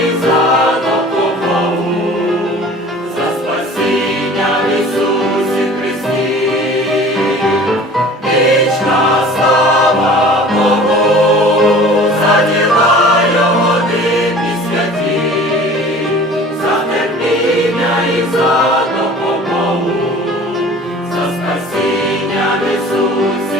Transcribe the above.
за до погову, за спасіння в Ісусі Христи. слава Богу, за делати і святи, за терпіння і за догову, за спасіння Ісус.